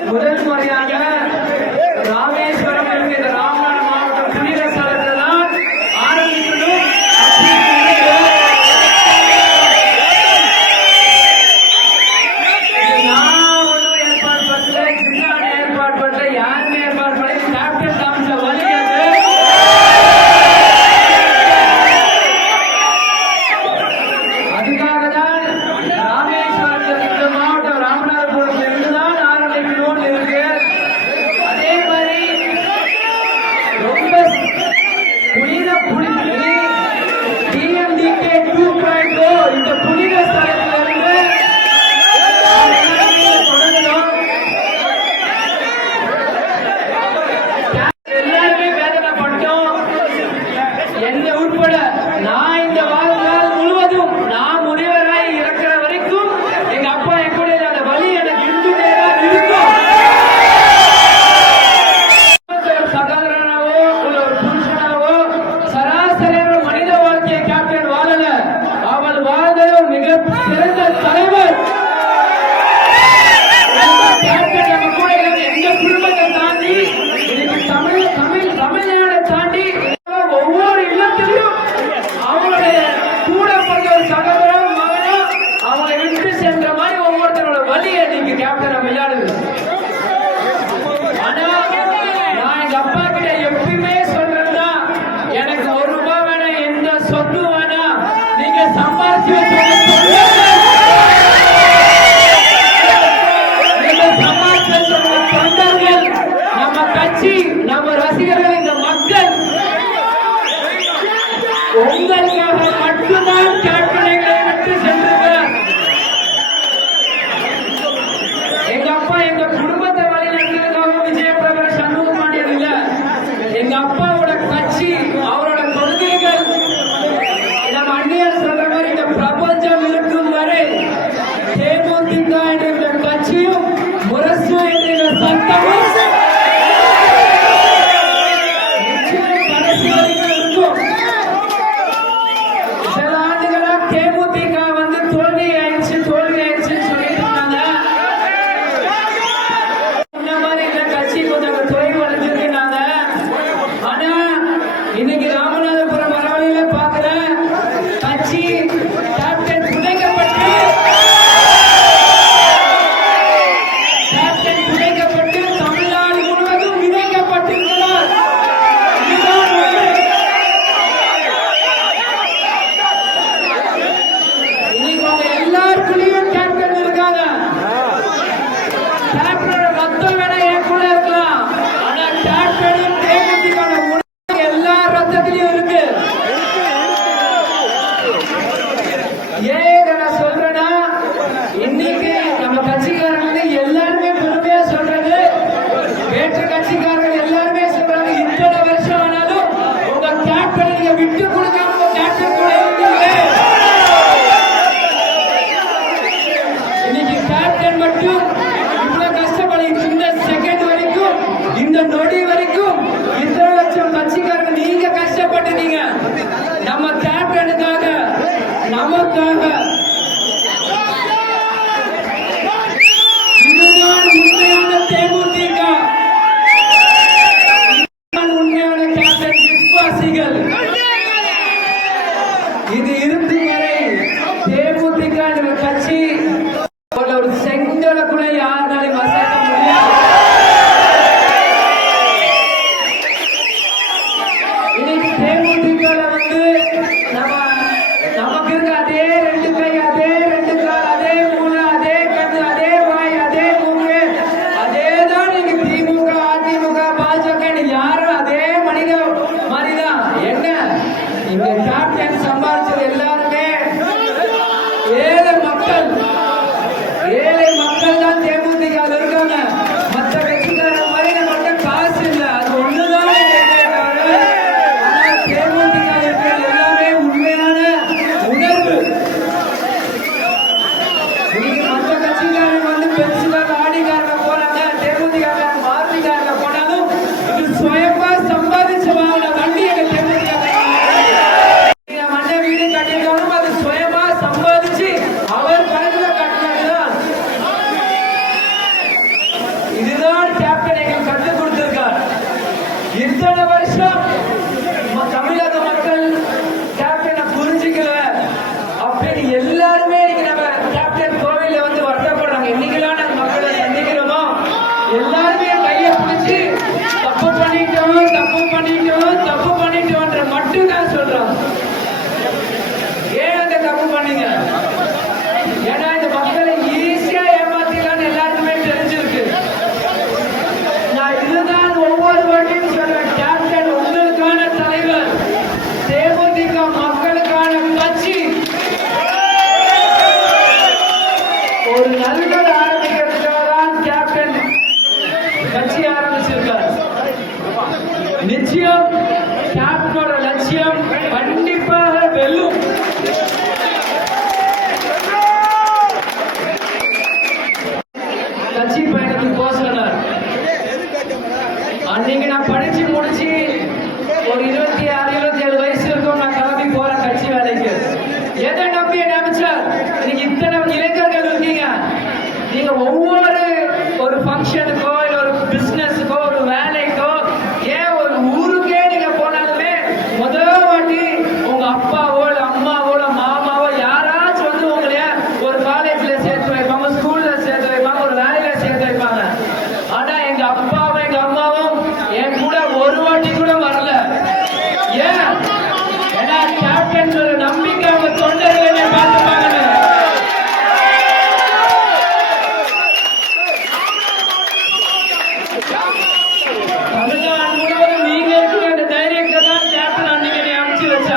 முதல் முறையாக ராமேஸ்வரம் இது இருந்து கட்சி ஒரு செங்கோட கூட யாருனாலும் மசாக்க நமக்கு இருக்க Então, Luciana Marechal.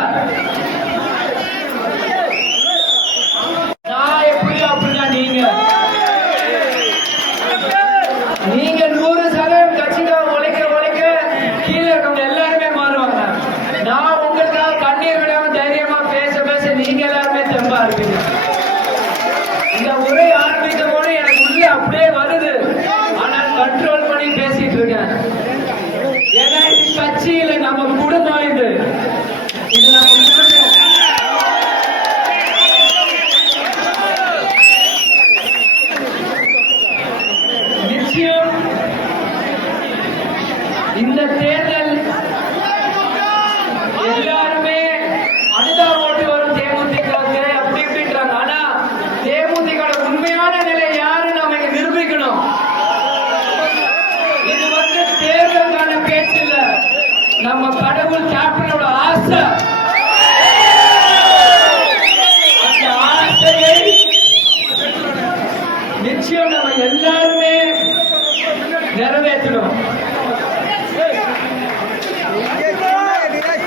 Yeah. நம்ம கடவுள் கேப்டனோட ஆசை. நிச்சயம் நம்ம எல்லாருமே நிறைவேற்றணும்.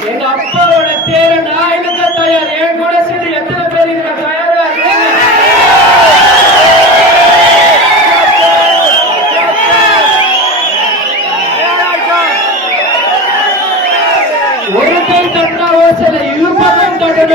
எங்க அப்பாவோட தேர நான் இருக்க தயார். কেন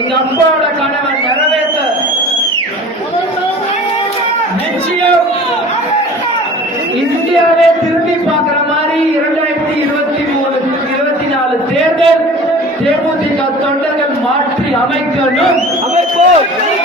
எங்க அப்பாவோட கனவை நிறைவேற்ற. நிச்சயம். இந்தியாவே திரும்பி பார்க்கிற மாதிரி இரண்டாயிரத்தி இருபத்தி மூணு இருபத்தி நாலு தேர்தல் தேமுதிக தொண்டர்கள் மாற்றி அமைக்கணும். அமைப்போம்.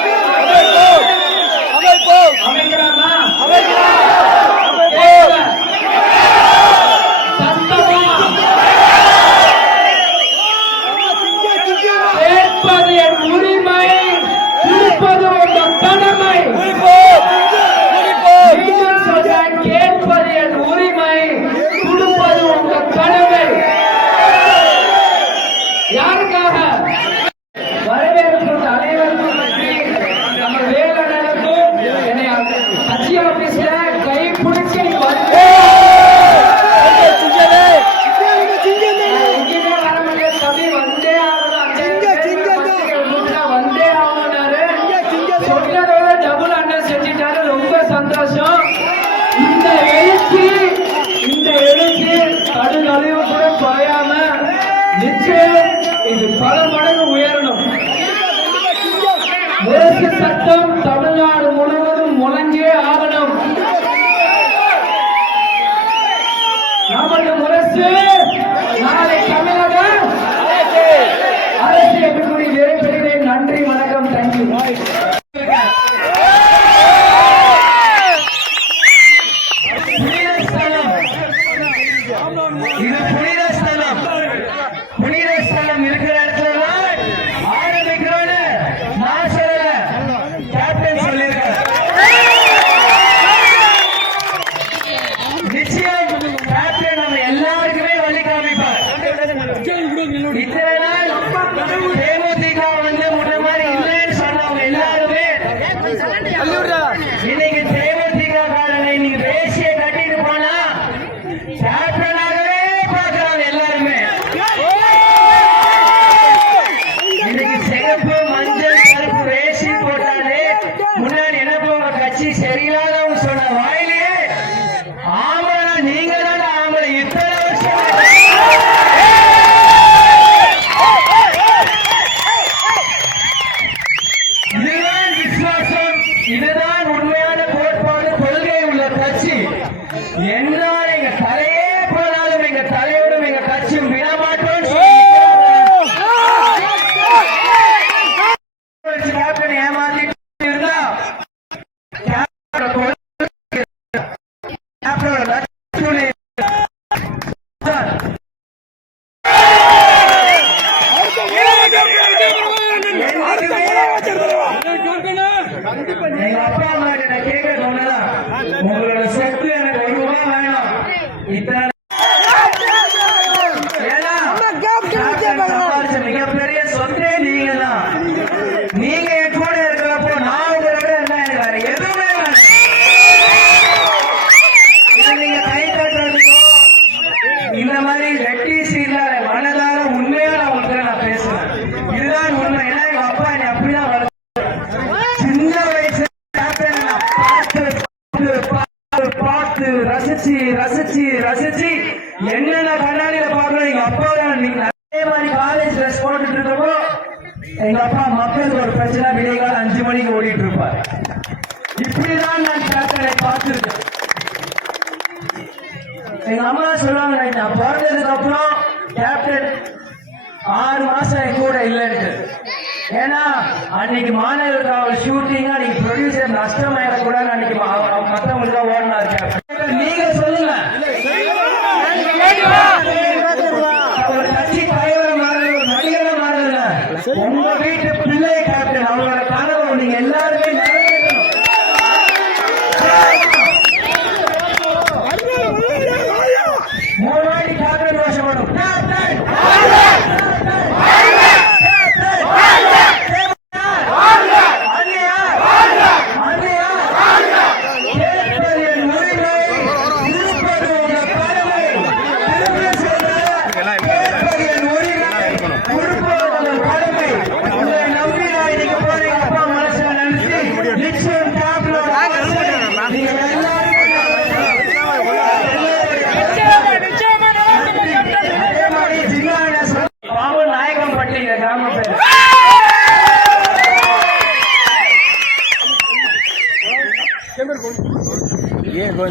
ரசிச்சு ரசிச்சு என்னென்ன கண்ணாடியில பாக்குறோம் எங்க அப்பா அதே மாதிரி காலேஜ் ட்ரெஸ் போட்டுட்டு இருக்கப்போ எங்க அப்பா மக்களுக்கு ஒரு பிரச்சனை விடைகால அஞ்சு மணிக்கு ஓடிட்டு இருப்பார். இப்படிதான் நான் கேப்டனை பார்த்துருக்கேன். எங்க அம்மா சொல்லுவாங்க நான் பிறந்ததுக்கு அப்புறம் கேப்டன் ஆறு மாசம் என் கூட இல்லைன்ட்டு. ஏன்னா அன்னைக்கு மாணவர்கள் ஷூட்டிங்கா அன்னைக்கு ப்ரொடியூசர் நஷ்டமாயிடக்கூடாது அன்னைக்கு மற்றவங்களுக்கு தான் ஓடினார் கேப்டன்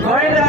bueno.